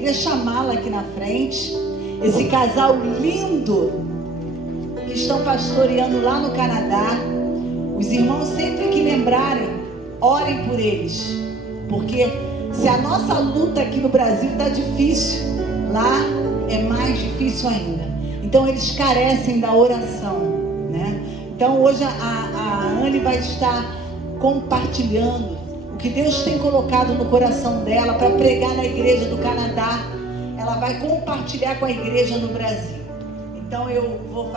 Queria chamá-la aqui na frente, esse casal lindo que estão pastoreando lá no Canadá. Os irmãos, sempre que lembrarem, orem por eles, porque se a nossa luta aqui no Brasil está difícil, lá é mais difícil ainda. Então eles carecem da oração, né? Então hoje a Anne vai estar compartilhando o que Deus tem colocado no coração dela para pregar na igreja do Canadá. Ela vai compartilhar com a igreja no Brasil. Então eu vou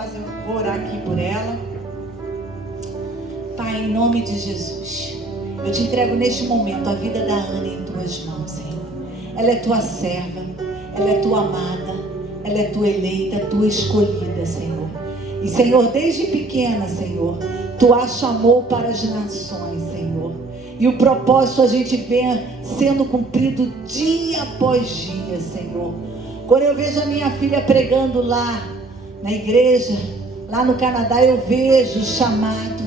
orar aqui por ela. Pai, em nome de Jesus, eu te entrego neste momento a vida da Anne em tuas mãos, Senhor. Ela é tua serva, ela é tua amada, ela é tua eleita, tua escolhida, Senhor. E Senhor, desde pequena, Senhor, tu a chamou para as nações, Senhor. E o propósito a gente vê sendo cumprido dia após dia, Senhor. Quando eu vejo a minha filha pregando lá na igreja, lá no Canadá, eu vejo o chamado.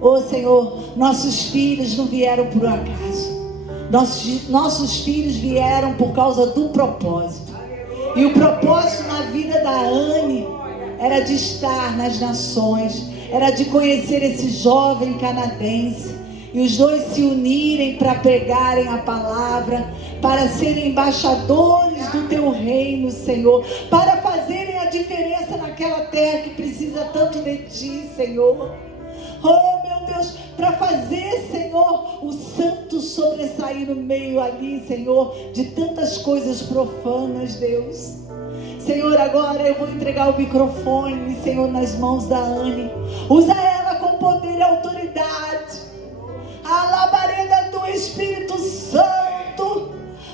Oh Senhor, nossos filhos não vieram por acaso. Nossos filhos vieram por causa do propósito. E o propósito na vida da Anne era de estar nas nações, era de conhecer esse jovem canadense. E os dois se unirem para pregarem a palavra, para serem embaixadores do teu reino, Senhor, para fazerem a diferença naquela terra que precisa tanto de ti, Senhor. Oh meu Deus, para fazer, Senhor, o santo sobressair no meio ali, Senhor, de tantas coisas profanas, Deus. Senhor, agora eu vou entregar o microfone, Senhor, nas mãos da Anne. Usa ela com poder e autoridade. A labareda do Espírito Santo,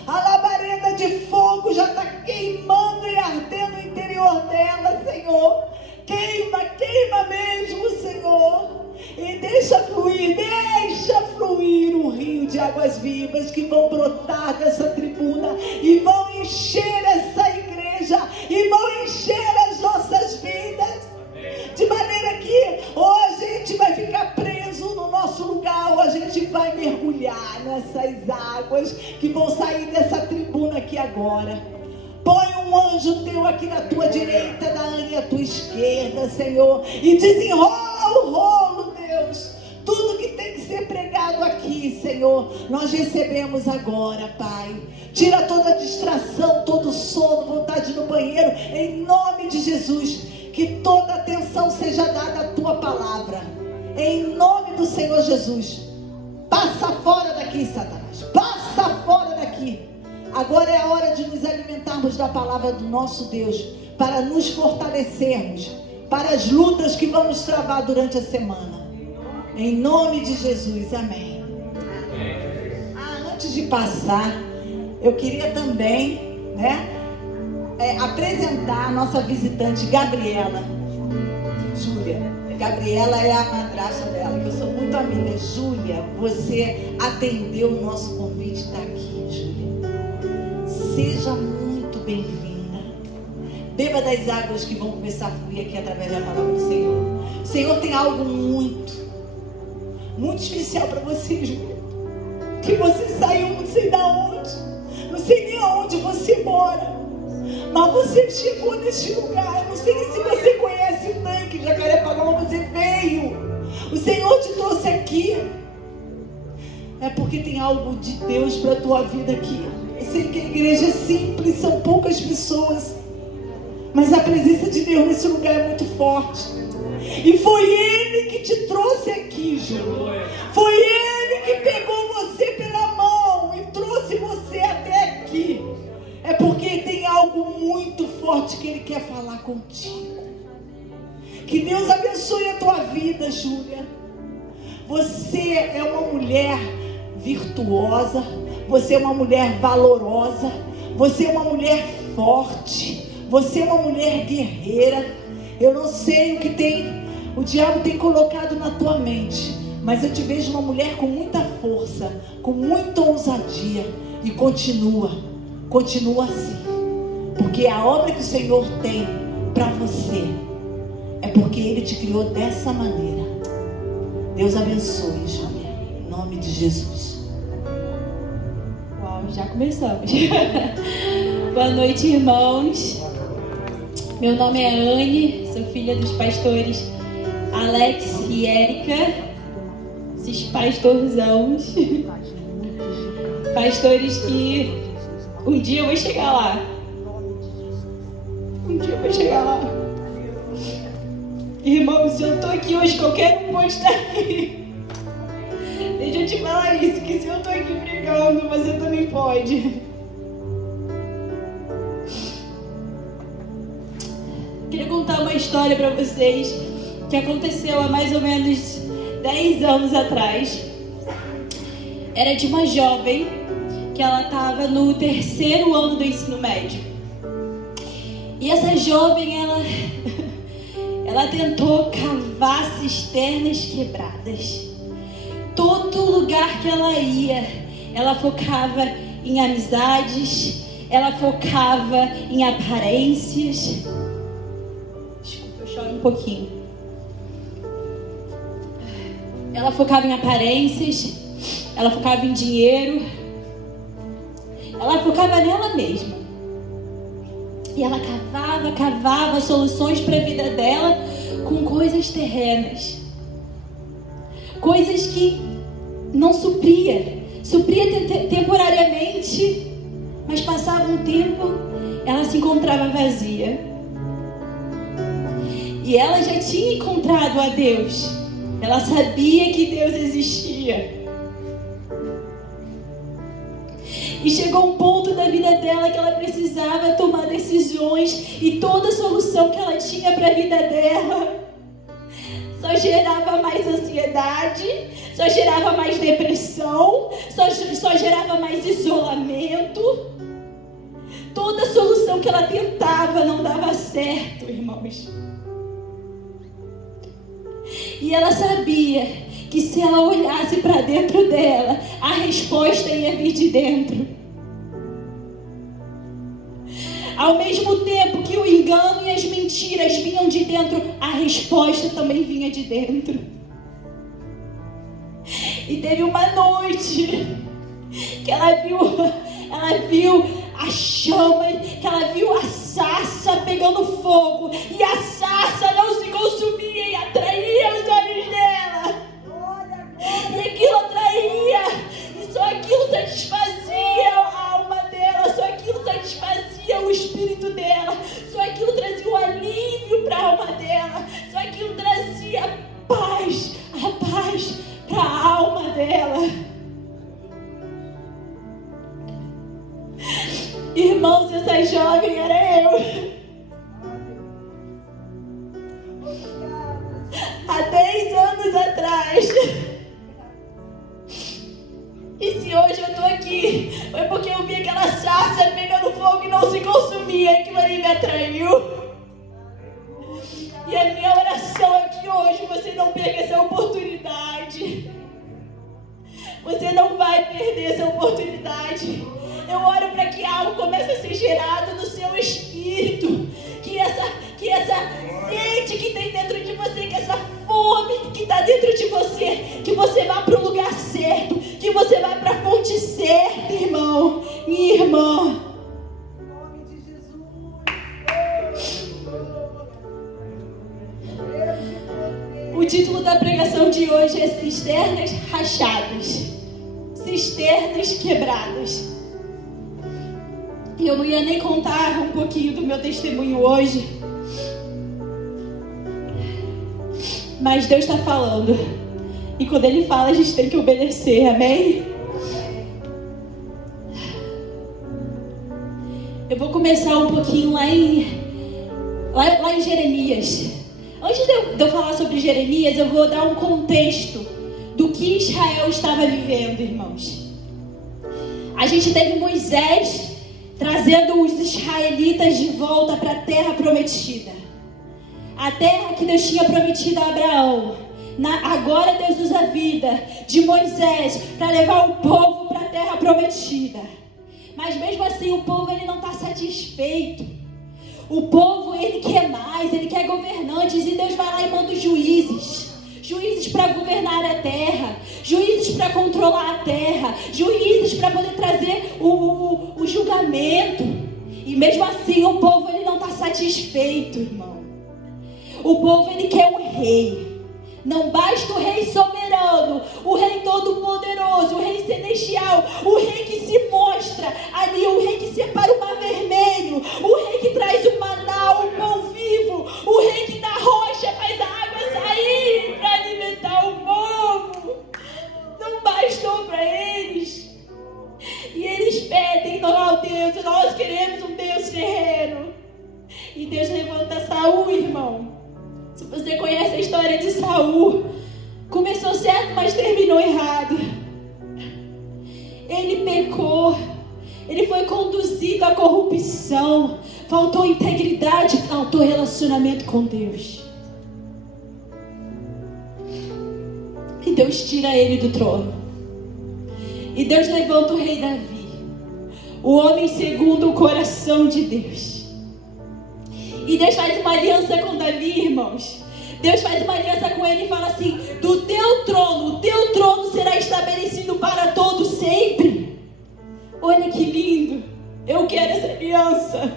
a labareda de fogo já está queimando e ardendo no interior dela, Senhor. Queima, queima mesmo, Senhor. E deixa fluir um rio de águas vivas que vão brotar dessa tribuna e vão encher essa igreja e vão encher as nossas vidas. De maneira que ou a gente vai ficar preso no nosso lugar, ou a gente vai mergulhar nessas águas que vão sair dessa tribuna aqui agora. Põe um anjo teu aqui na tua direita, da Anne à tua esquerda, Senhor, e desenrola o rolo, Deus. Tudo que tem que ser pregado aqui, Senhor, nós recebemos agora, Pai. Tira toda a distração, todo sono, vontade no banheiro, em nome de Jesus. Que toda atenção seja dada à tua palavra, em nome do Senhor Jesus. Passa fora daqui, Satanás, passa fora daqui. Agora é a hora de nos alimentarmos da palavra do nosso Deus, para nos fortalecermos para as lutas que vamos travar durante a semana. Em nome de Jesus, amém. Antes de passar, eu queria também, apresentar a nossa visitante Gabriela. Júlia. Gabriela é a madrasta dela, que eu sou muito amiga. Júlia, você atendeu o nosso convite, está aqui, Júlia. Seja muito bem-vinda. Beba das águas que vão começar a fluir aqui através da palavra do Senhor. O Senhor tem algo muito especial para você, Júlia. Que você saiu não sei da onde, não sei nem aonde você mora, mas você chegou neste lugar. Eu não sei nem se você conhece o tanque Jacarepaguá, você veio. O Senhor te trouxe aqui. É porque tem algo de Deus para a tua vida aqui. Eu sei que a igreja é simples, são poucas pessoas, mas a presença de Deus nesse lugar é muito forte. E foi Ele que te trouxe aqui, Júlia. Foi Ele que pegou você pela mão e trouxe você até aqui. É porque tem algo muito forte que Ele quer falar contigo. Que Deus abençoe a tua vida, Júlia. Você é uma mulher virtuosa. Você é uma mulher valorosa. Você é uma mulher forte. Você é uma mulher guerreira. Eu não sei o que o diabo tem colocado na tua mente, mas eu te vejo uma mulher com muita força, com muita ousadia. E continua assim, porque a obra que o Senhor tem para você é porque Ele te criou dessa maneira. Deus abençoe, Júlia, em nome de Jesus. Uau, já começamos. Boa noite, irmãos. Meu nome é Anne, sou filha dos pastores Alex e Érica, esses pastorzãos, pastores que um dia eu vou chegar lá. Irmãos, eu tô aqui hoje, qualquer um pode estar aqui. Deixa eu te falar isso, que se eu tô aqui pregando, você também pode. Queria contar uma história para vocês que aconteceu há mais ou menos 10 anos atrás. Era de uma jovem que ela estava no 3º ano do ensino médio. E essa jovem, ela tentou cavar cisternas quebradas. Todo lugar que ela ia, ela focava em amizades, ela focava em aparências. Desculpa, eu choro um pouquinho. Ela focava em aparências, ela focava em dinheiro, ela focava nela mesma. E ela cavava soluções para a vida dela com coisas terrenas. Coisas que não supria temporariamente, mas passava um tempo, ela se encontrava vazia. E ela já tinha encontrado a Deus. Ela sabia que Deus existia. E chegou um ponto da vida dela que ela precisava tomar decisões. E toda solução que ela tinha para a vida dela só gerava mais ansiedade, só gerava mais depressão, só gerava mais isolamento. Toda solução que ela tentava não dava certo, irmãos. E ela sabia que se ela olhasse para dentro dela, a resposta ia vir de dentro. Ao mesmo tempo que o engano e as mentiras vinham de dentro, a resposta também vinha de dentro. E teve uma noite que ela viu a chama, que ela viu a sarça pegando fogo, e a sarça não se consumia e atraía os olhos dela. E aquilo atraía, e só aquilo satisfazia a alma dela, só aquilo satisfazia o espírito dela, só aquilo trazia um alívio para a alma dela, só aquilo trazia a paz para a alma dela. Irmãos, essa jovem era eu. Há 10 anos atrás. E se hoje eu tô aqui, foi porque eu vi aquela sarça pegando fogo e não se consumia. Aquilo ali me atraiu. E a minha oração é que hoje você não perca essa oportunidade. Você não vai perder essa oportunidade. Eu oro para que algo comece a ser gerado no seu espírito. Que essa sede que tem dentro de você, que essa fome que está dentro de você, que você vá para o lugar certo, que você vá para a fonte certa, irmão e irmã. Em nome de Jesus. O título da pregação de hoje é Cisternas Rachadas, Cisternas Quebradas. E eu não ia nem contar um pouquinho do meu testemunho hoje, mas Deus está falando, e quando Ele fala a gente tem que obedecer, amém? Eu vou começar um pouquinho lá em Jeremias. Antes de eu falar sobre Jeremias, eu vou dar um contexto do que Israel estava vivendo, irmãos. A gente teve Moisés trazendo os israelitas de volta para a terra prometida. A terra que Deus tinha prometido a Abraão. Agora Deus usa a vida de Moisés para levar o povo para a terra prometida. Mas mesmo assim o povo ele não está satisfeito. O povo ele quer mais, ele quer governantes, e Deus vai lá e manda os juízes. Juízes para governar a terra, juízes para controlar a terra, juízes para poder trazer o julgamento. E mesmo assim o povo ele não está satisfeito, irmão. O povo ele quer um rei. Não basta o rei soberano, o rei todo-poderoso, o rei celestial, o rei que se mostra ali, o rei que separa o mar vermelho, o rei que traz o maná, o pão vivo, o rei que da rocha faz a água sair para alimentar o povo. Não bastou para eles. E eles pedem, não, Deus, nós queremos um Deus terreno. E Deus levanta Saul, irmão. Se você conhece a história de Saul, começou certo, mas terminou errado. Ele pecou, ele foi conduzido à corrupção, faltou integridade, faltou relacionamento com Deus. E Deus tira ele do trono. E Deus levanta o rei Davi, o homem segundo o coração de Deus. E Deus faz uma aliança com Davi, irmãos. Deus faz uma aliança com ele e fala assim: do teu trono, o teu trono será estabelecido para todo sempre. Olha que lindo. Eu quero essa aliança.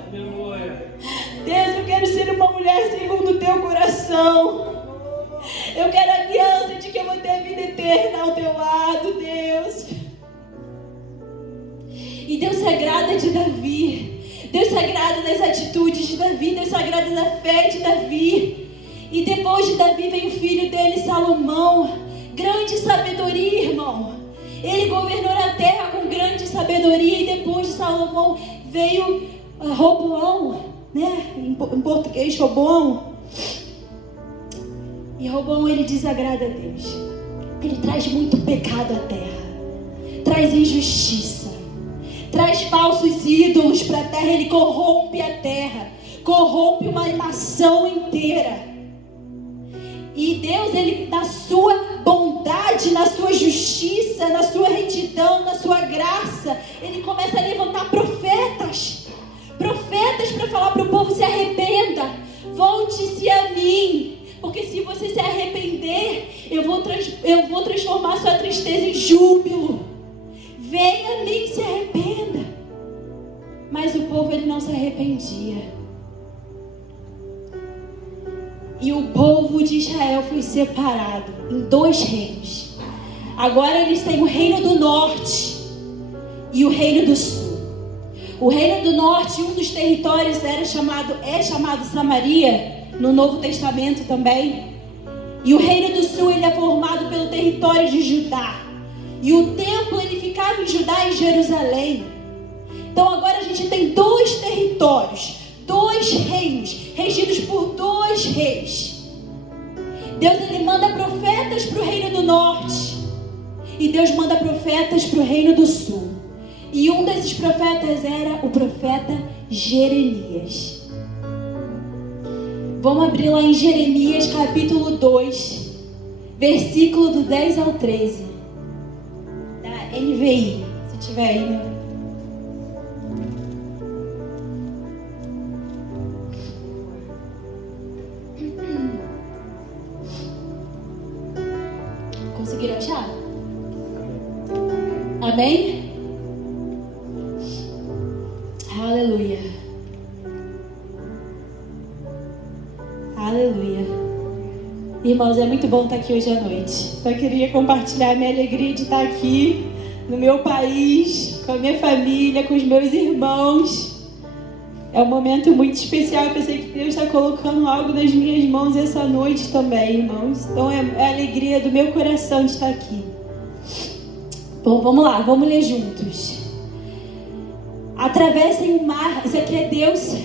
Deus, eu quero ser uma mulher segundo o teu coração. Eu quero a aliança de que eu vou ter a vida eterna ao teu lado, Deus. E Deus se agrada de Davi. Deus se agrada das atitudes de Davi, Deus se agrada da fé de Davi. E depois de Davi vem o filho dele, Salomão. Grande sabedoria, irmão. Ele governou a terra com grande sabedoria. E depois de Salomão veio Roboão, né? Em português, Roboão. E Roboão, ele desagrada a Deus. Ele traz muito pecado à terra. Traz injustiça. Traz falsos ídolos para a terra. Ele corrompe a terra, corrompe uma nação inteira. E Deus, ele, na sua bondade, na sua justiça, na sua retidão, na sua graça, ele começa a levantar profetas para falar para o povo: se arrependa, volte-se a mim, porque se você se arrepender, eu vou transformar sua tristeza em júbilo. Venha a mim, se arrependa. Mas o povo, ele não se arrependia. E o povo de Israel foi separado em 2 reinos. Agora eles têm o reino do norte e o reino do sul. O reino do norte, um dos territórios é chamado Samaria, no Novo Testamento também. E o reino do sul, ele é formado pelo território de Judá. E o templo, ele ficava em Judá, em Jerusalém. Então agora a gente tem 2 territórios, 2 reinos, regidos por 2 reis. Deus, ele manda profetas para o reino do norte. E Deus manda profetas para o reino do sul. E um desses profetas era o profeta Jeremias. Vamos abrir lá em Jeremias capítulo 2, versículo do 10 ao 13. NVI, se tiver aí, né? Conseguiram achar? Amém? Aleluia. Aleluia. Irmãos, é muito bom estar aqui hoje à noite. Só queria compartilhar a minha alegria de estar aqui no meu país, com a minha família, com os meus irmãos. É um momento muito especial, que eu sei que Deus está colocando algo nas minhas mãos essa noite também, irmãos. Então é a alegria do meu coração de estar aqui. Bom, vamos lá, vamos ler juntos. Atravessem o mar. Isso aqui é Deus.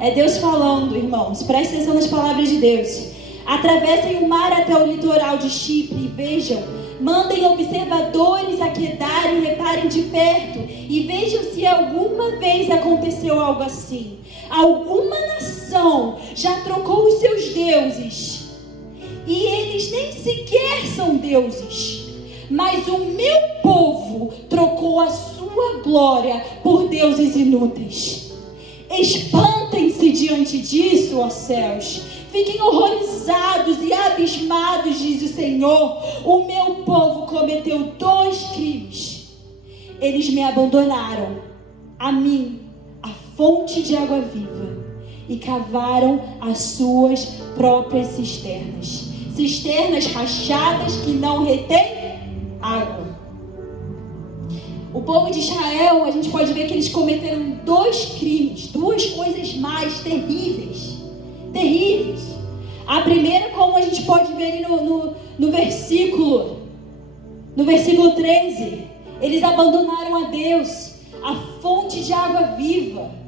É Deus falando, irmãos. Preste atenção nas palavras de Deus. Atravessem o mar até o litoral de Chipre e vejam. Mandem observadores a Quedar e reparem de perto e vejam se alguma vez aconteceu algo assim. Alguma nação já trocou os seus deuses e eles nem sequer são deuses. Mas o meu povo trocou a sua glória por deuses inúteis. Espantem-se diante disso, ó céus. Fiquem horrorizados e abismados, diz o Senhor. O meu povo cometeu 2 crimes. Eles me abandonaram, a mim, fonte de água viva e cavaram as suas próprias cisternas. Cisternas rachadas que não retêm água. O povo de Israel, a gente pode ver que eles cometeram 2 crimes, 2 coisas mais terríveis. Terríveis. A primeira, como a gente pode ver ali no versículo 13, eles abandonaram a Deus, a fonte de água viva.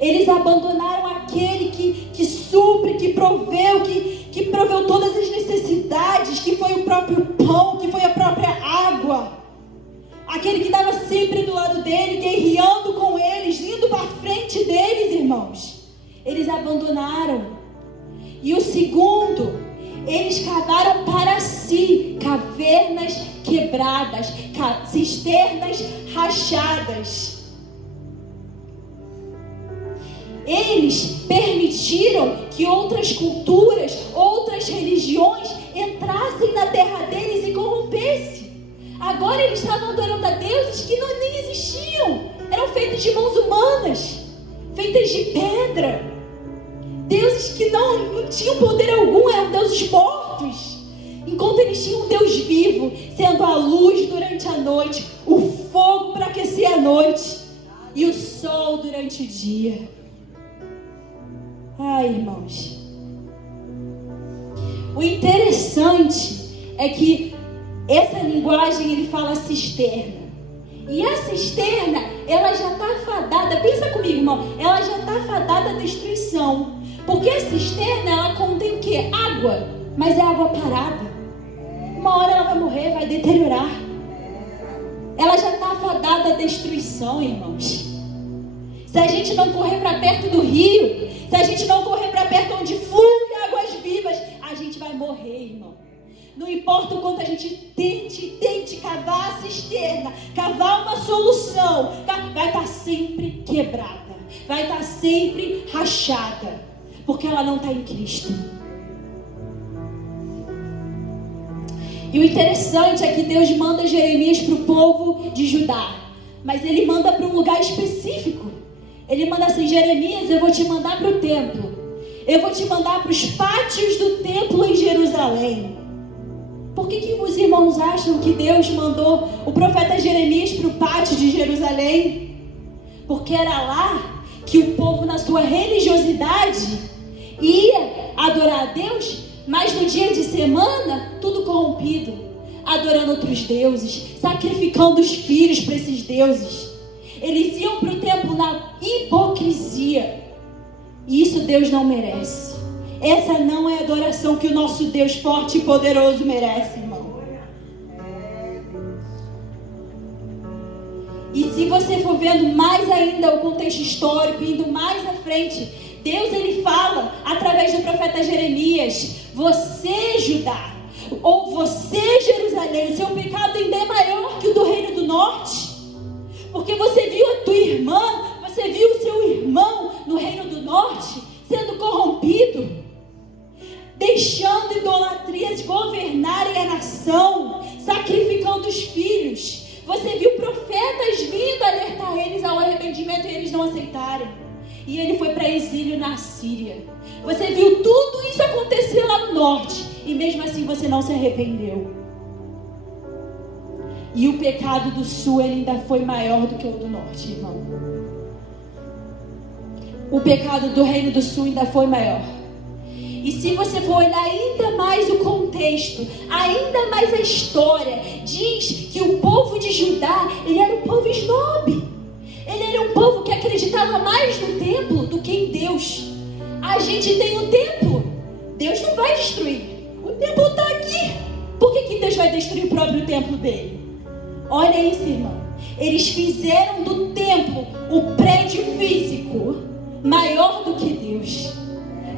Eles abandonaram aquele que supre, que proveu todas as necessidades, que foi o próprio pão, que foi a própria água. Aquele que estava sempre do lado dele, guerreando com eles, indo para frente deles, irmãos. Eles abandonaram. E o segundo, eles cavaram para si cavernas quebradas, cisternas rachadas. Eles permitiram que outras culturas, outras religiões entrassem na terra deles e corrompessem. Agora eles estavam adorando a deuses que nem existiam. Eram feitos de mãos humanas, feitas de pedra. Deuses que não tinham poder algum, eram deuses mortos. Enquanto eles tinham um Deus vivo, sendo a luz durante a noite, o fogo para aquecer a noite e o sol durante o dia. Ai, irmãos. O interessante é que essa linguagem, ele fala cisterna. E a cisterna, ela já está fadada, pensa comigo, irmão, ela já está fadada à destruição. Porque a cisterna, ela contém o quê? Água, mas é água parada. Uma hora ela vai morrer, vai deteriorar. Ela já está fadada à destruição, irmãos. Se a gente não correr para perto do rio, se a gente não correr para perto onde fluem águas vivas, a gente vai morrer, irmão. Não importa o quanto a gente tente cavar a cisterna, cavar uma solução, vai estar sempre quebrada, vai estar sempre rachada, porque ela não está em Cristo. E o interessante é que Deus manda Jeremias para o povo de Judá, mas ele manda para um lugar específico. Ele manda assim: Jeremias, eu vou te mandar para o templo, eu vou te mandar para os pátios do templo em Jerusalém. Por que os irmãos acham que Deus mandou o profeta Jeremias para o pátio de Jerusalém? Porque era lá que o povo, na sua religiosidade, ia adorar a Deus, mas no dia de semana, tudo corrompido, adorando outros deuses, sacrificando os filhos para esses deuses. Eles iam para o templo na hipocrisia. E isso Deus não merece. Essa não é a adoração que o nosso Deus forte e poderoso merece, irmão. E se você for vendo mais ainda o contexto histórico, indo mais à frente, Deus, ele fala através do profeta Jeremias: você, Judá, ou você, Jerusalém, seu pecado ainda é maior que o do reino do norte. Porque você viu a tua irmã, você viu o seu irmão no reino do norte sendo corrompido, deixando idolatrias governarem a nação, sacrificando os filhos. Você viu profetas vindo alertar eles ao arrependimento e eles não aceitarem. E ele foi para exílio na Síria. Você viu tudo isso acontecer lá no norte e mesmo assim você não se arrependeu. E o pecado do sul ainda foi maior do que o do norte, irmão. O pecado do reino do sul ainda foi maior. E se você for olhar ainda mais o contexto, ainda mais a história, diz que o povo de Judá, ele era um povo esnobe. Ele era um povo que acreditava mais no templo do que em Deus. A gente tem um templo, Deus não vai destruir. O templo está aqui. Por que Deus vai destruir o próprio templo dele? Olha isso, irmão. Eles fizeram do templo o prédio físico maior do que Deus.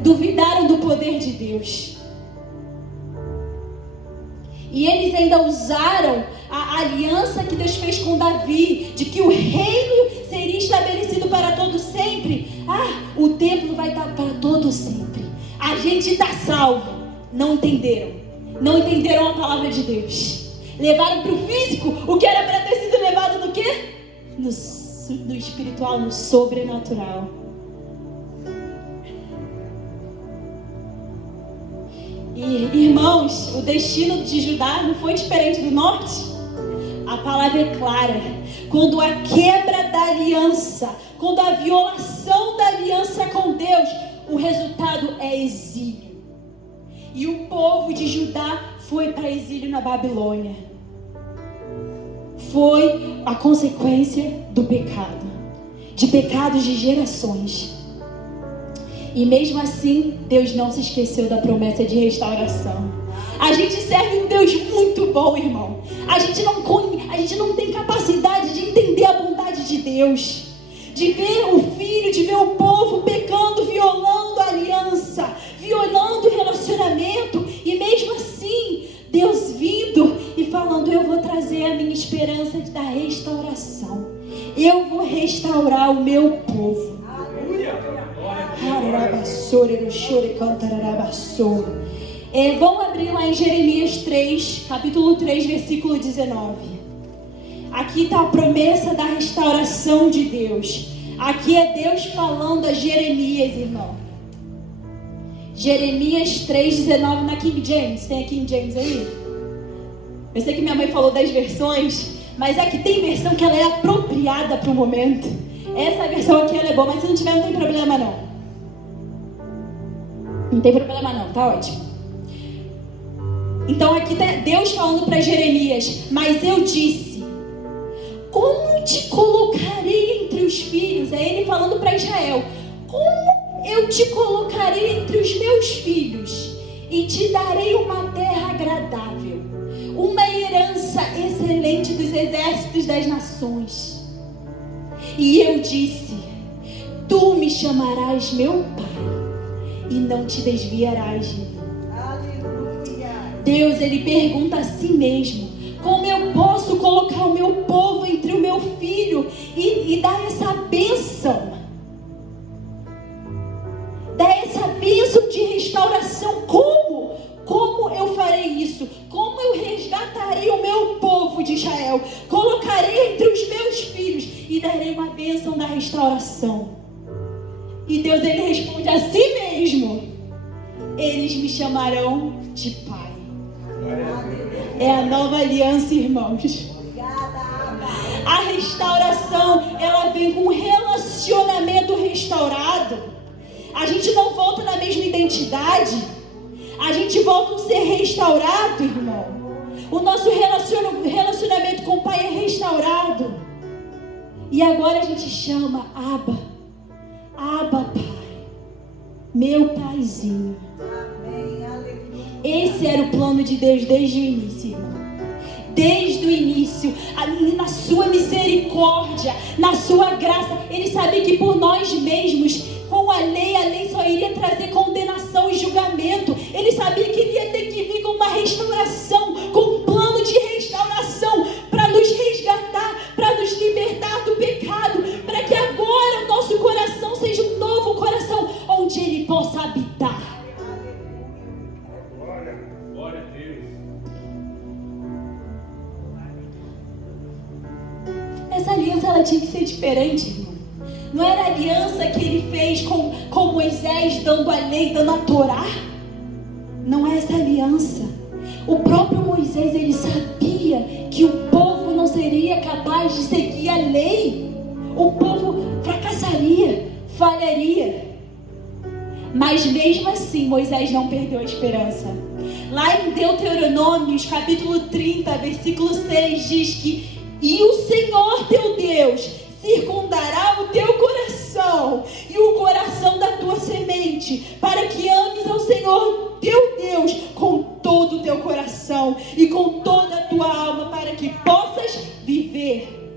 Duvidaram do poder de Deus. E eles ainda usaram a aliança que Deus fez com Davi, de que o reino seria estabelecido para todo sempre. O templo vai estar para todo sempre. A gente está salvo. Não entenderam. Não entenderam a palavra de Deus. Levaram para o físico o que era para ter sido levado no quê? No espiritual, no sobrenatural. E, irmãos, o destino de Judá não foi diferente do norte. A palavra é clara. Quando a quebra da aliança, quando a violação da aliança com Deus, o resultado é exílio. E o povo de Judá foi para exílio na Babilônia. Foi a consequência do pecado, de pecados de gerações. E mesmo assim, Deus não se esqueceu da promessa de restauração. A gente serve um Deus muito bom, irmão. A gente não tem capacidade de entender a bondade de Deus, de ver o filho, de ver o povo pecando, violando a aliança, violando o relacionamento, e mesmo assim, Deus vindo e falando: eu vou trazer a minha esperança da restauração. Eu vou restaurar o meu povo. Vamos abrir lá em Jeremias 3, capítulo 3, versículo 19. Aqui está a promessa da restauração de Deus. Aqui é Deus falando a Jeremias, irmão. Jeremias 3, 19 na King James. Tem a King James aí? Eu sei que minha mãe falou 10 versões, mas é que tem versão que ela é apropriada para o momento. Essa versão aqui ela é boa, mas se não tiver, não tem problema não. Não tem problema não, tá ótimo. Então aqui está Deus falando para Jeremias: mas eu disse, como te colocarei entre os filhos? É ele falando para Israel: como eu te colocarei entre os meus filhos e te darei uma terra agradável, uma herança excelente dos exércitos das nações. E eu disse: tu me chamarás meu pai e não te desviarás de mim. Aleluia. Deus, ele pergunta a si mesmo: como eu posso colocar o meu povo entre o meu filho e dar essa bênção? Dar essa bênção de restauração. Como eu farei isso? Como eu resgatarei o meu povo de Israel? Colocarei entre os meus filhos e darei uma bênção da restauração. E Deus, ele responde a si mesmo: eles me chamarão de pai. É a nova aliança, irmãos. A restauração, ela vem com um relacionamento restaurado. A gente não volta na mesma identidade. A gente volta a ser restaurado, irmão. O nosso relacionamento com o Pai é restaurado. E agora a gente chama Abba, Pai, meu paizinho. Esse era o plano de Deus desde o início, irmão. Desde o início, na sua misericórdia, na sua graça, ele sabia que por nós mesmos, com a lei só iria trazer condenação e julgamento. Ele sabia que ele ia ter que vir com uma restauração, com um plano de restauração, para nos resgatar, para nos libertar do pecado, para que agora o nosso coração seja um novo coração, onde ele possa habitar. Glória a Deus. Essa aliança, ela tinha que ser diferente, irmão. Não era a aliança que ele fez com Moisés, dando a lei, dando a Torá. Não é essa aliança. O próprio Moisés, ele sabia que o povo não seria capaz de seguir a lei. O povo fracassaria, falharia. Mas mesmo assim, Moisés não perdeu a esperança. Lá em Deuteronômios, capítulo 30, versículo 6, diz que: e o Senhor teu Deus circundará o teu coração e o coração da tua semente, para que ames ao Senhor teu Deus com todo o teu coração e com toda a tua alma, para que possas viver.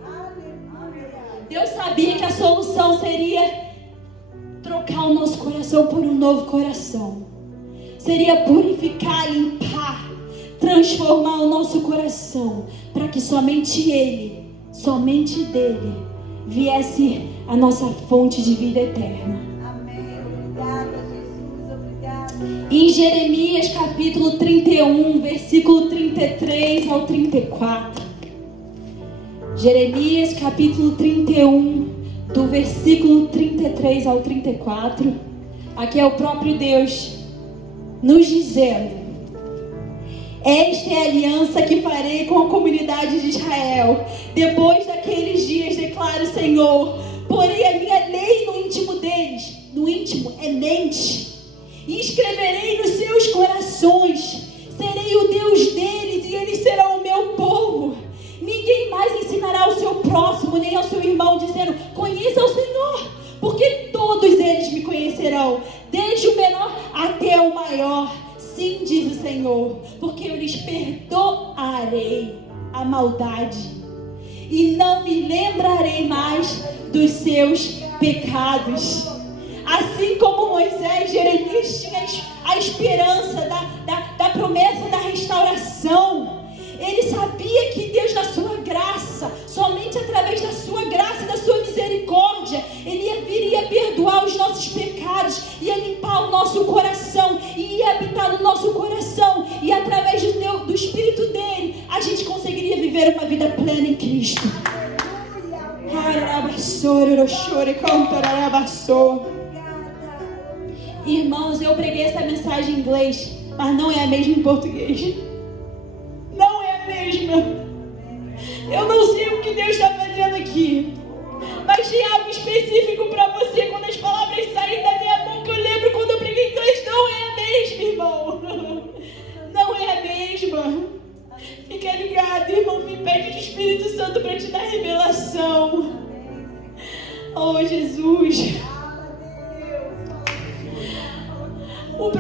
Deus sabia que a solução seria trocar o nosso coração por um novo coração. Seria purificar, limpar, transformar o nosso coração, para que somente Ele, somente dele, viesse a nossa fonte de vida eterna. Amém. Obrigada, Jesus. Obrigada. Em Jeremias capítulo 31, versículo 33 ao 34. Jeremias capítulo 31, do versículo 33 ao 34. Aqui é o próprio Deus nos dizendo: Esta é a aliança que farei com a comunidade de Israel. Depois daqueles dias, declara o Senhor, porei a minha lei no íntimo deles. No íntimo é mente. E escreverei nos seus corações. Serei o Deus deles e eles serão o meu povo. Ninguém mais ensinará ao seu próximo, nem ao seu irmão, dizendo, conheça o Senhor, porque todos eles me conhecerão, desde o menor até o maior. Sim, diz o Senhor, porque eu lhes perdoarei a maldade e não me lembrarei mais dos seus pecados. Assim como Moisés, Jeremias tinha a esperança da promessa da restauração. Ele sabia que Deus, na sua graça, somente através da sua graça e da sua misericórdia, Ele iria perdoar os nossos pecados, ia limpar o nosso coração, ia habitar no nosso coração, e através do Espírito dele, a gente conseguiria viver uma vida plena em Cristo. Irmãos, eu preguei essa mensagem em inglês, mas não é a mesma em português. Não é a mesma. Eu não sei o que Deus está fazendo aqui, mas tem algo específico para você. Quando as palavras saem da minha boca, eu lembro quando eu preguei em inglês. Não é a mesma, irmão. Não é a mesma. Fica ligado, irmão. Me pede o Espírito Santo para te dar revelação. Oh, Jesus. O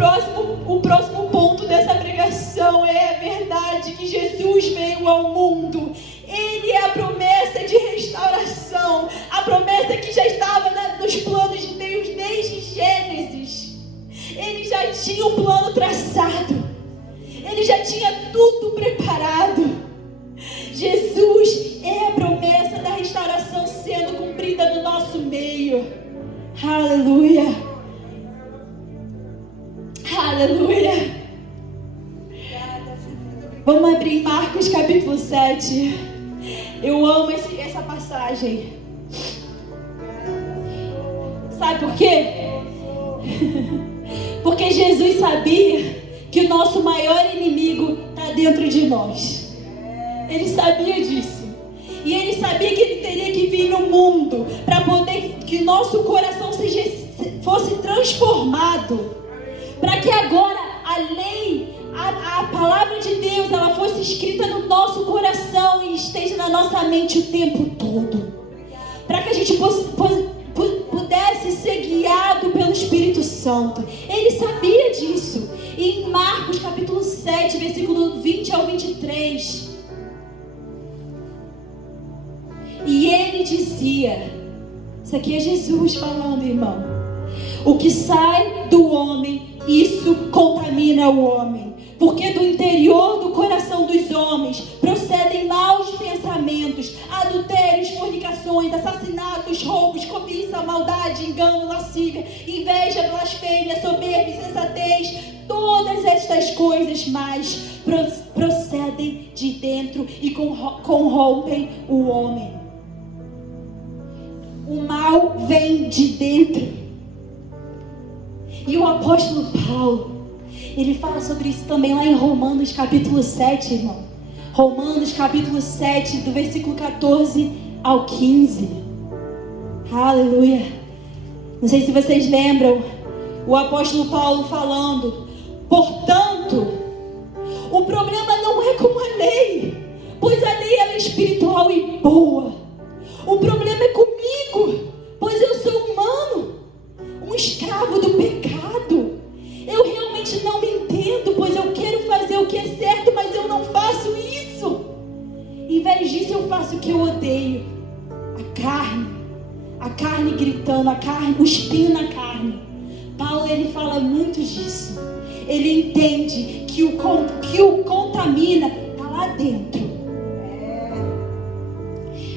próximo ponto dessa pregação é a verdade que Jesus veio ao mundo. Ele é a promessa de restauração, a promessa que já estava nos planos de Deus desde Gênesis. Ele já tinha um plano traçado, ele já tinha tudo preparado. Jesus é a promessa da restauração sendo cumprida no nosso meio. Aleluia. Aleluia. Vamos abrir Marcos capítulo 7. Eu amo essa passagem. Sabe por quê? Porque Jesus sabia que o nosso maior inimigo está dentro de nós. Ele sabia disso. E ele sabia que ele teria que vir no mundo para poder que o nosso coração fosse transformado. Para que agora a lei, a palavra de Deus, ela fosse escrita no nosso coração e esteja na nossa mente o tempo todo. Para que a gente pudesse ser guiado pelo Espírito Santo. Ele sabia disso. E em Marcos capítulo 7, versículo 20 ao 23. E ele dizia, isso aqui é Jesus falando, irmão. O que sai do homem, isso contamina o homem, porque do interior do coração dos homens procedem maus pensamentos, adultérios, fornicações, assassinatos, roubos, cobiça, maldade, engano, lascívia, inveja, blasfêmia, soberba, insensatez. Todas estas coisas mais procedem de dentro e corrompem o homem. O mal vem de dentro. E o apóstolo Paulo, ele fala sobre isso também lá em Romanos capítulo 7, irmão. Romanos capítulo 7, do versículo 14 ao 15. Aleluia. Não sei se vocês lembram, o apóstolo Paulo falando, portanto, o problema não é com a lei, pois a lei ela é espiritual e boa. O problema é comigo, pois eu sou humano, um escravo do pecado. Eu realmente não me entendo, pois eu quero fazer o que é certo, mas eu não faço isso. Em vez disso, eu faço o que eu odeio. A carne gritando, a carne, o espinho na carne. Paulo, ele fala muito disso. Ele entende que o contamina está lá dentro.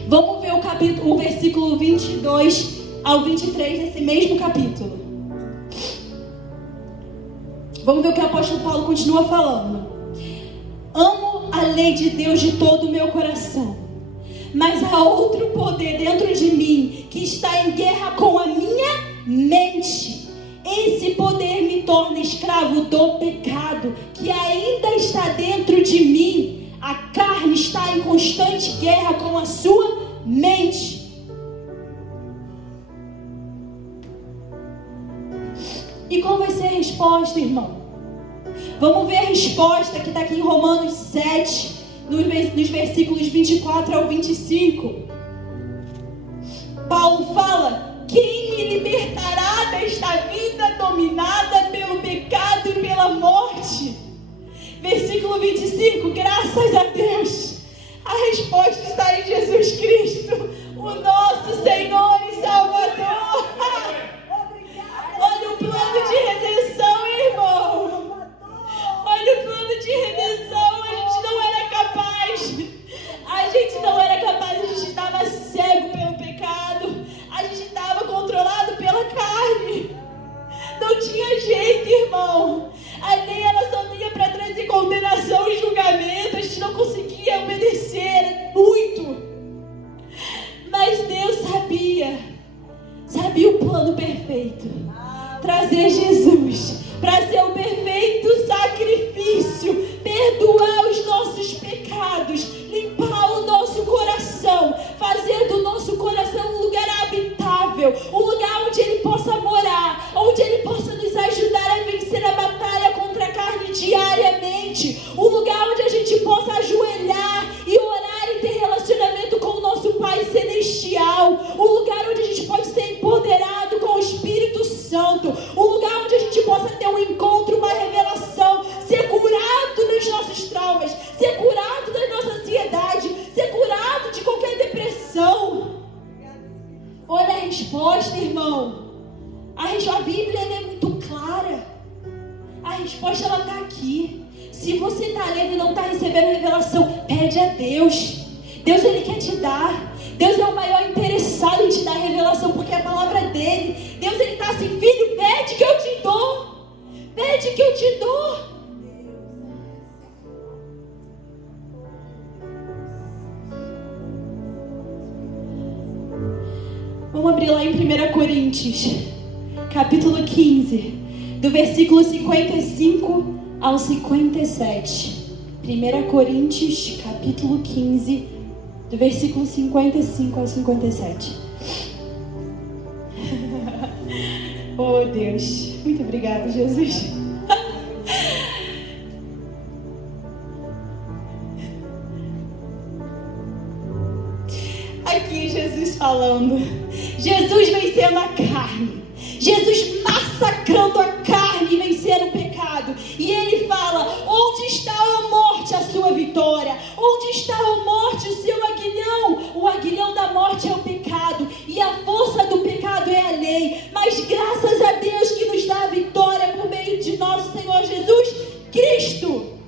Vamos ver o versículo 22 ao 23 desse mesmo capítulo. Vamos ver o que o apóstolo Paulo continua falando. Amo a lei de Deus de todo o meu coração, mas há outro poder dentro de mim que está em guerra com a minha mente. Esse poder poder me torna escravo do pecado, que ainda está dentro de mim. A carne está em constante guerra com a sua mente. E qual vai ser a resposta, irmão? Vamos ver a resposta que está aqui em Romanos 7, nos versículos 24 ao 25. Paulo fala: quem me libertará desta vida dominada pelo pecado e pela morte? Versículo 25, graças a Deus, a resposta está em Jesus Cristo, o nosso Senhor e Salvador. Olha o plano de redenção, irmão. Olha o plano de redenção. A gente não era capaz. A gente não era capaz. A gente estava cego pelo pecado. A gente estava controlado pela carne. Não tinha jeito, irmão. A lei, ela só vinha para trazer condenação e julgamento. A gente não conseguia obedecer. Era muito. Mas Deus sabia o plano perfeito. Trazer Jesus para ser o perfeito sacrifício, perdoar os nossos pecados, limpar o nosso coração, fazer do nosso coração um lugar habitável, um lugar onde Ele possa morar, onde Ele possa nos ajudar a vencer a batalha contra a carne diariamente, um lugar onde a gente possa ajoelhar e orar e ter relacionamento com o nosso Pai Celestial, um lugar onde a gente pode ser empoderado com o Espírito Santo, um lugar onde a gente possa ter um encontro, uma revelação, ser curado dos nossos traumas, ser curado da nossa ansiedade, ser curado de qualquer depressão. Olha a resposta, irmão. A Bíblia ela é muito clara. A resposta ela está aqui. Se você está lendo e não está recebendo revelação, pede a Deus. Deus ele quer te dar. Deus é o maior interessado em te dar revelação, porque é a palavra dele. Deus ele está assim: filho, pede que eu te dou. Pede que eu te dou. Vamos abrir lá em 1 Coríntios, capítulo 15, do versículo 55 ao 57. 1 Coríntios, capítulo 15, do versículo 55 ao 57. Oh Deus, muito obrigada, Jesus. Aqui Jesus falando, Jesus vencendo a carne, Jesus massacrando a carne e vencendo o pecado. E ele fala: onde está a morte, a sua vitória? Onde está a morte, o seu aguilhão? O aguilhão da morte é o pecado, e a força do pecado é a lei. Mas graças a Deus que nos dá a vitória por meio de nosso Senhor Jesus Cristo.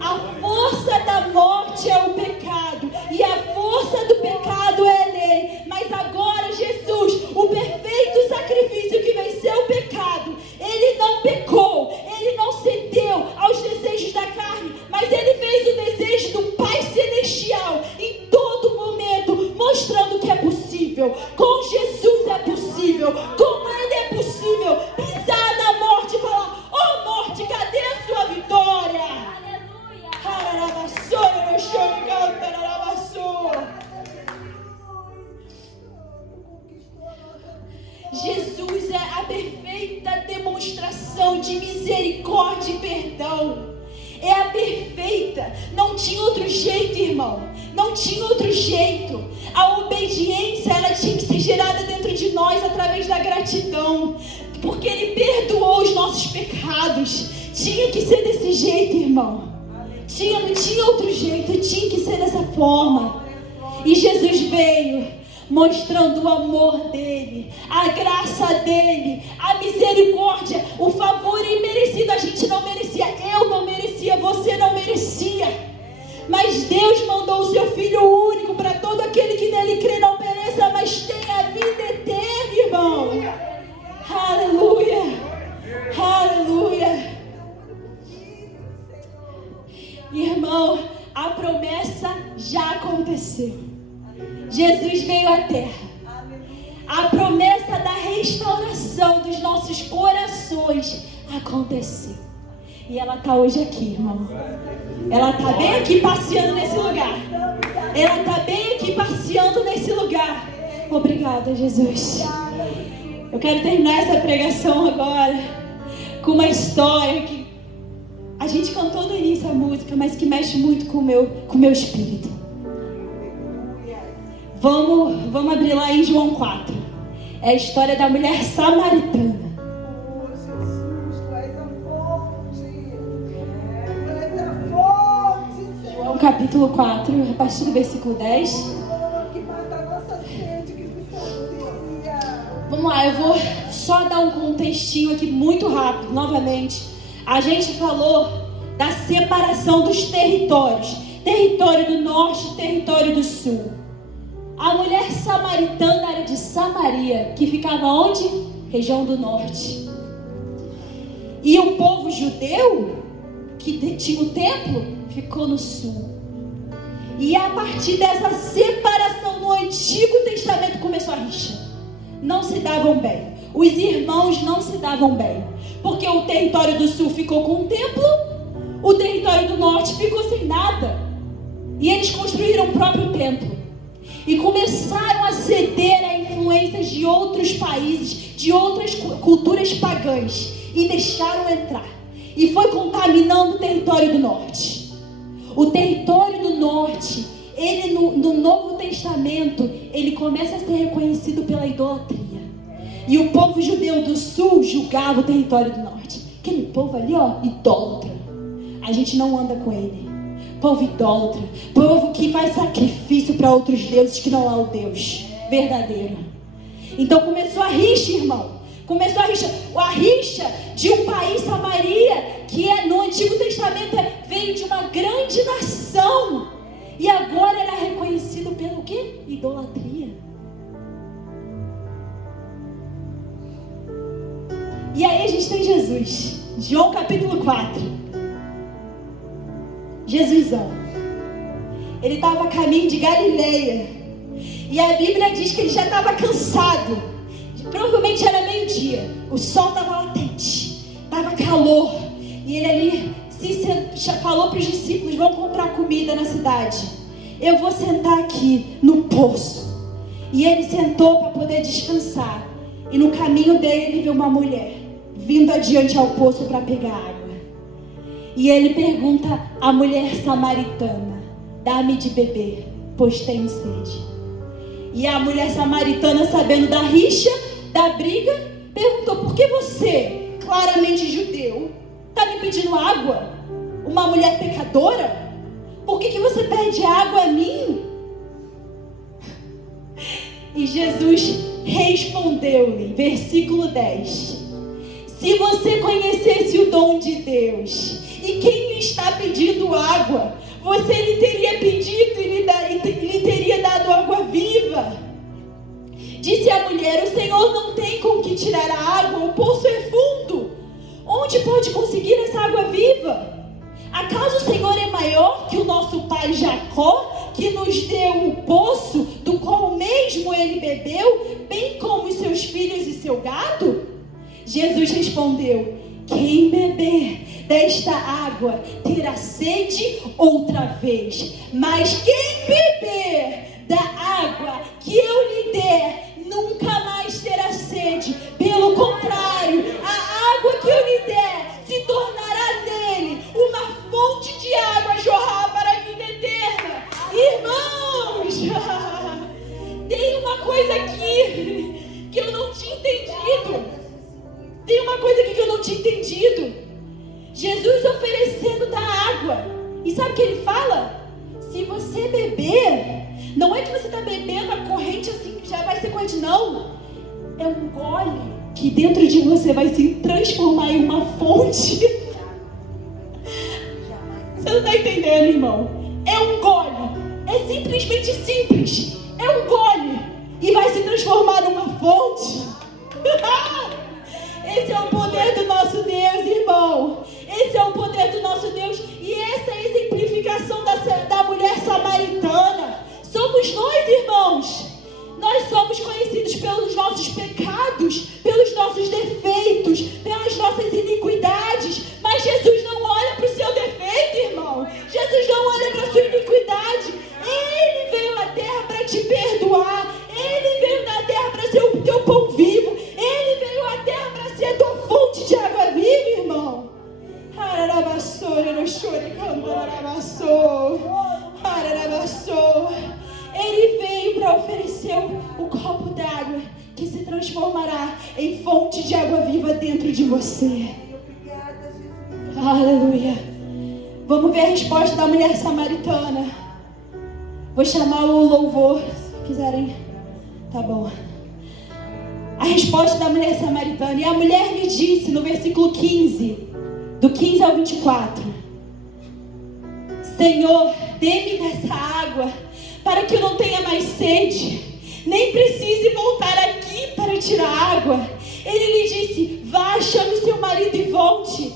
A força da morte é o pecado, e a força do pecado é a lei. Mas agora Jesus, o perfeito sacrifício que venceu o pecado, ele não pecou, ele não cedeu aos desejos da carne, mas ele fez o desejo do Pai Celestial em todo momento, mostrando que é possível. Com Jesus é possível, com ele é possível pisar na morte e falar: ó morte, cadê a sua vitória? Jesus é a perfeita demonstração de misericórdia e perdão. É a perfeita. Não tinha outro jeito, irmão. Não tinha outro jeito. A obediência, ela tinha que ser gerada dentro de nós através da gratidão, porque Ele perdoou os nossos pecados. Tinha que ser desse jeito, irmão. Não tinha outro jeito, tinha que ser dessa forma. E Jesus veio mostrando o amor dele, a graça dele, a misericórdia, o favor imerecido. A gente não merecia, eu não merecia, você não merecia. Mas Deus mandou o seu Filho único para todo aquele que nele crê, não pereça, mas tenha a vida eterna, irmão. Aleluia, aleluia. Irmão, a promessa já aconteceu. Jesus veio à terra. A promessa da restauração dos nossos nossos corações aconteceu. E ela está hoje aqui, irmão. Ela está bem aqui passeando nesse lugar. Ela está bem aqui passeando nesse lugar. Obrigada, Jesus. Eu quero terminar essa pregação agora com uma história que a gente cantou no início a música, mas que mexe muito com o meu espírito. Vamos abrir lá em João 4. É a história da mulher samaritana. João capítulo 4, a partir do versículo 10. Vamos lá, eu vou só dar um contextinho aqui muito rápido, novamente. A gente falou da separação dos territórios. Território do norte e território do sul. A mulher samaritana era de Samaria, que ficava onde? Região do norte. E o povo judeu, que tinha o templo, ficou no sul. E a partir dessa separação no Antigo Testamento começou a rixa. Não se davam bem. Os irmãos não se davam bem. Porque o território do sul ficou com o templo, o território do norte ficou sem nada. E eles construíram o próprio templo. E começaram a ceder a influências de outros países, de outras culturas pagãs. E deixaram entrar. E foi contaminando o território do norte. O território do norte, ele no Novo Testamento, ele começa a ser reconhecido pela idolatria. E o povo judeu do sul julgava o território do norte. Aquele povo ali, ó, idólatra. A gente não anda com ele. Povo idólatra. Povo que faz sacrifício para outros deuses que não há o Deus verdadeiro. Então começou a rixa, irmão. Começou a rixa de um país, Samaria, que no Antigo Testamento veio de uma grande nação. E agora era reconhecido pelo quê? Idolatria. E aí a gente tem Jesus. João capítulo 4. Jesusão. Ele estava a caminho de Galileia. E a Bíblia diz que ele já estava cansado. Provavelmente era meio-dia. O sol estava latente. Estava calor. E ele ali falou para os discípulos: vão comprar comida na cidade. Eu vou sentar aqui no poço. E ele sentou para poder descansar. E no caminho dele ele viu uma mulher vindo adiante ao poço para pegar água. E ele pergunta à mulher samaritana: dá-me de beber, pois tenho sede. E a mulher samaritana, sabendo da rixa, da briga, perguntou: por que você, claramente judeu, está me pedindo água? Uma mulher pecadora? Por que você pede água a mim? E Jesus respondeu-lhe, versículo 10: se você conhecesse o dom de Deus e quem lhe está pedindo água, você lhe teria pedido e lhe teria dado água viva. Disse a mulher: o Senhor não tem com que tirar a água, o poço é fundo. Onde pode conseguir essa água viva? Acaso o Senhor é maior que o nosso pai Jacó, que nos deu o poço, do qual mesmo ele bebeu, bem como os seus filhos e seu gado? Jesus respondeu: quem beber desta água terá sede outra vez, mas quem beber da água que eu lhe der nunca mais terá sede. Pelo contrário, a água que eu lhe der se tornará nele uma fonte de água a jorrar para a vida eterna. Irmãos, tem uma coisa aqui que eu não tinha entendido. Tem uma coisa aqui que eu não tinha entendido. Jesus oferecendo da água. E sabe o que ele fala? Se você beber, não é que você está bebendo a corrente assim que já vai ser corrente, não. É um gole que dentro de você vai se transformar em uma fonte. Você não está entendendo, irmão? É um gole. É simplesmente simples. É um gole. E vai se transformar numa fonte. Esse é o poder do nosso Deus, irmão. Esse é o poder do nosso Deus. E essa é a exemplificação da mulher samaritana. Somos nós, irmãos. Nós somos conhecidos pelos nossos pecados, pelos nossos defeitos, pelas nossas iniquidades. Mas Jesus não olha para o seu defeito, irmão. Jesus não olha para a sua iniquidade. Ele veio à terra para te perdoar. Ele veio na terra para ser o teu pão vivo. Ele veio à terra para ser a tua fonte de água viva, irmão. Ele veio para oferecer o copo d'água que se transformará em fonte de água viva dentro de você. Aleluia. Vamos ver a resposta da mulher samaritana. Vou chamar o louvor, se quiserem. Tá bom. A resposta da mulher samaritana. E a mulher lhe disse no versículo 15, do 15 ao 24: Senhor, dê-me dessa água, para que eu não tenha mais sede, nem precise voltar aqui para tirar água. Ele lhe disse: vá, chame seu marido e volte.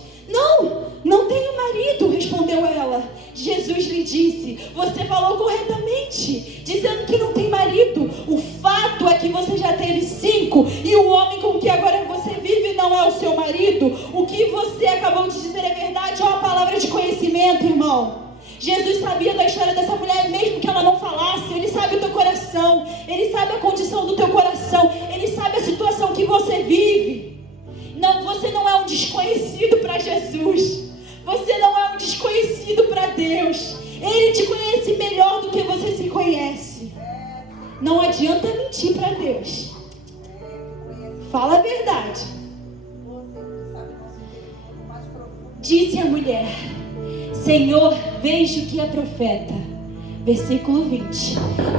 Não tenho marido, respondeu ela. Jesus lhe disse: você falou corretamente, dizendo que não tem marido. O fato é que você já teve 5, e o homem com que agora você vive não é o seu marido. O que você acabou de dizer é verdade, é uma palavra de conhecimento, irmão. Jesus sabia da história dessa mulher, mesmo que ela não falasse. Ele sabe o teu coração, ele sabe a condição do teu coração, ele sabe a situação que você vive. Não, você não é um desconhecido para Jesus. Você não é um desconhecido para Deus. Ele te conhece melhor do que você se conhece. Não adianta mentir para Deus. Fala a verdade. Disse a mulher: Senhor, vejo que é profeta. Versículo 20.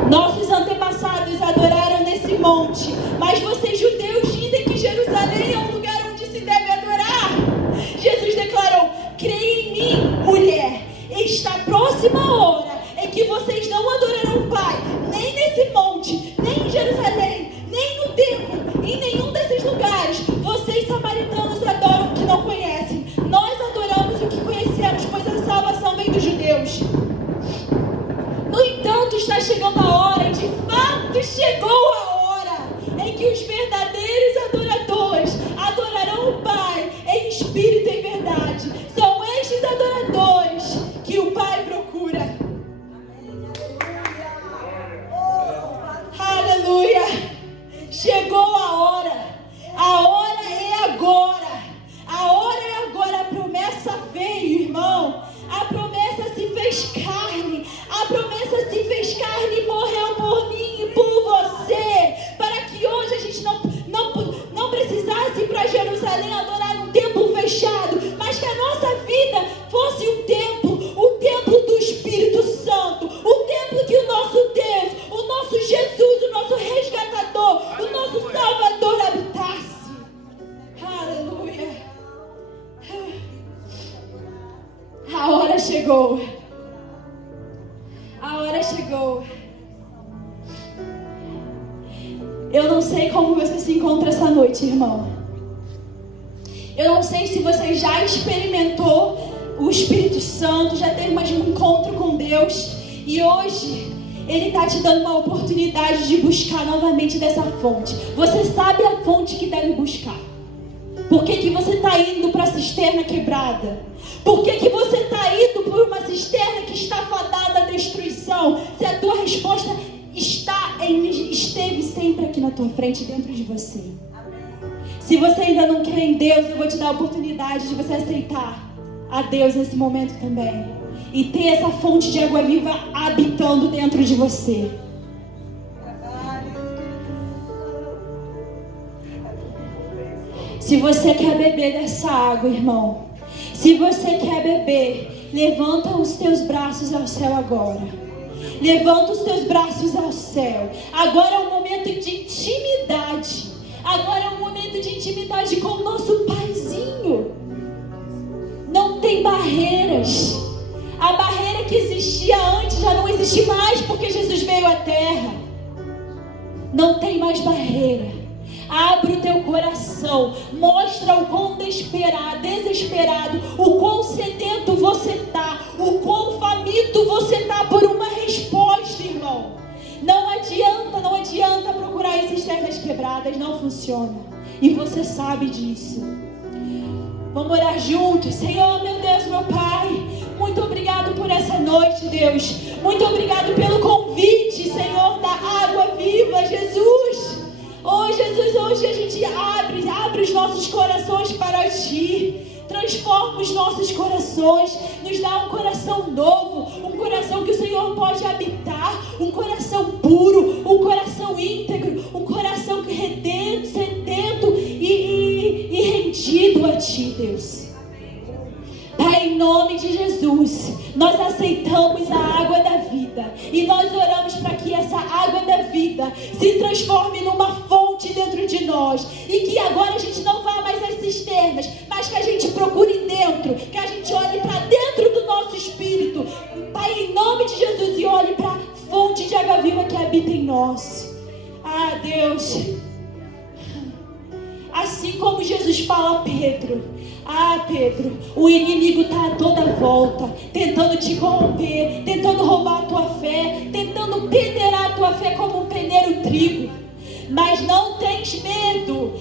Nossos antepassados adoraram nesse monte, mas vocês judeus dizem que Jerusalém é um lugar onde se deve adorar. Jesus declarou: creia em mim, mulher, está próxima a hora em que vocês não adorarão o Pai, nem nesse monte, nem em Jerusalém, nem no templo, em nenhum desses lugares. Vocês samaritanos adoram o que não conhecem. Nós adoramos o que conhecemos, pois a salvação vem dos judeus. No entanto, está chegando a hora, e de fato chegou a hora, em que os verdadeiros adoradores adorarão o Pai em espírito e em verdade. São estes adoradores que o Pai procura. Aleluia! Chegou a hora é agora. A hora é agora, a promessa veio, irmão. A promessa se fez carne. A promessa se fez carne e morreu por mim e por você, para que hoje a gente não precisasse ir para Jerusalém adorar num templo fechado, mas que a nossa vida fosse um templo, o templo do Espírito Santo, o templo que o nosso Deus, o nosso Jesus, o nosso resgatador, o nosso Salvador habitasse. Aleluia! A hora chegou. A hora chegou. Eu não sei como você se encontra essa noite, irmão. Eu não sei se você já experimentou o Espírito Santo, já teve mais um encontro com Deus, e hoje Ele está te dando uma oportunidade de buscar novamente dessa fonte. Você sabe a fonte que deve buscar. Por que você está indo para a cisterna quebrada? Por que você está indo por uma cisterna que está fadada à destruição? Se a tua resposta esteve sempre aqui na tua frente, dentro de você. Se você ainda não crê em Deus, eu vou te dar a oportunidade de você aceitar a Deus nesse momento também. E ter essa fonte de água viva habitando dentro de você. Se você quer beber dessa água, irmão, se você quer beber, levanta os teus braços ao céu agora. Levanta os teus braços ao céu. Agora é um momento de intimidade. Agora é um momento de intimidade com o nosso Paizinho. Não tem barreiras. A barreira que existia antes já não existe mais, porque Jesus veio à terra. Não tem mais barreira. Abre o teu coração, mostra o quão desesperado, o quão sedento você está, o quão faminto você está por uma resposta, irmão. Não adianta adianta procurar em cisternas quebradas, não funciona. E você sabe disso. Vamos orar juntos. Senhor, meu Deus, meu Pai, muito obrigado por essa noite, Deus. Muito obrigado pelo convite, Senhor, da água viva, Jesus. Oh, Jesus, hoje a gente abre os nossos corações para Ti. Transforma os nossos corações, nos dá um coração novo, um coração que o Senhor pode habitar, um coração puro, um coração íntegro, um coração redento, sedento e rendido a Ti, Deus. Pai, em nome de Jesus, nós aceitamos a água da vida e nós oramos para que essa água da vida se transforme numa fonte dentro de nós e que agora a gente não vá mais às cisternas, mas que a gente procure dentro, que a gente olhe para dentro do nosso espírito, Pai, em nome de Jesus, e olhe para a fonte de água viva que habita em nós. Ah, Deus, assim como Jesus fala a Pedro: ah, Pedro, o inimigo está a toda volta, tentando te corromper, tentando roubar a tua fé, tentando peneirar a tua fé como um peneira o trigo. Mas não tens medo,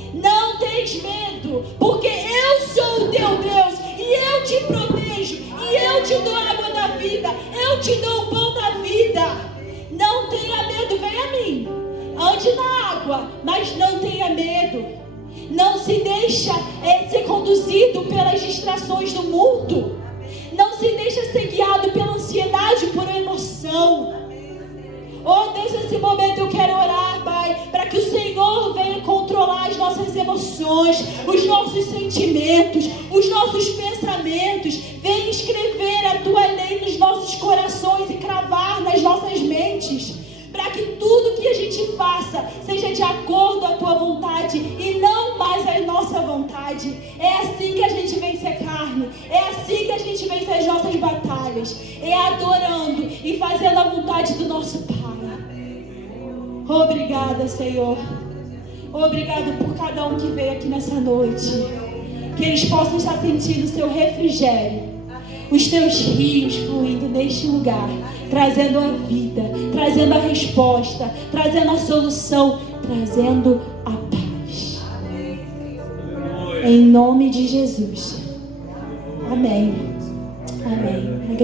porque eu sou o teu Deus, e eu te protejo, e eu te dou a água da vida, eu te dou o pão da vida. Não tenha medo, vem a mim, ande na água, mas não tenha medo. Não se deixa ser conduzido pelas distrações do mundo. Não se deixa ser guiado pela ansiedade, por emoção. Oh Deus, nesse momento eu quero orar, Pai, para que o Senhor venha controlar as nossas emoções, os nossos sentimentos, os nossos pensamentos. Venha escrever a Tua lei nos nossos corações e cravar nas nossas mentes, para que tudo que a gente faça seja de acordo com a Tua vontade e não mais a nossa vontade. É assim que a gente vence a carne, é assim que a gente vence as nossas batalhas, é adorando e fazendo a vontade do nosso Pai. Obrigada, Senhor. Obrigado por cada um que veio aqui nessa noite, que eles possam estar sentindo o Seu refrigério, os Teus rios fluindo neste lugar, trazendo a vida, trazendo a resposta, trazendo a solução, trazendo a paz. Em nome de Jesus. Amém. Amém.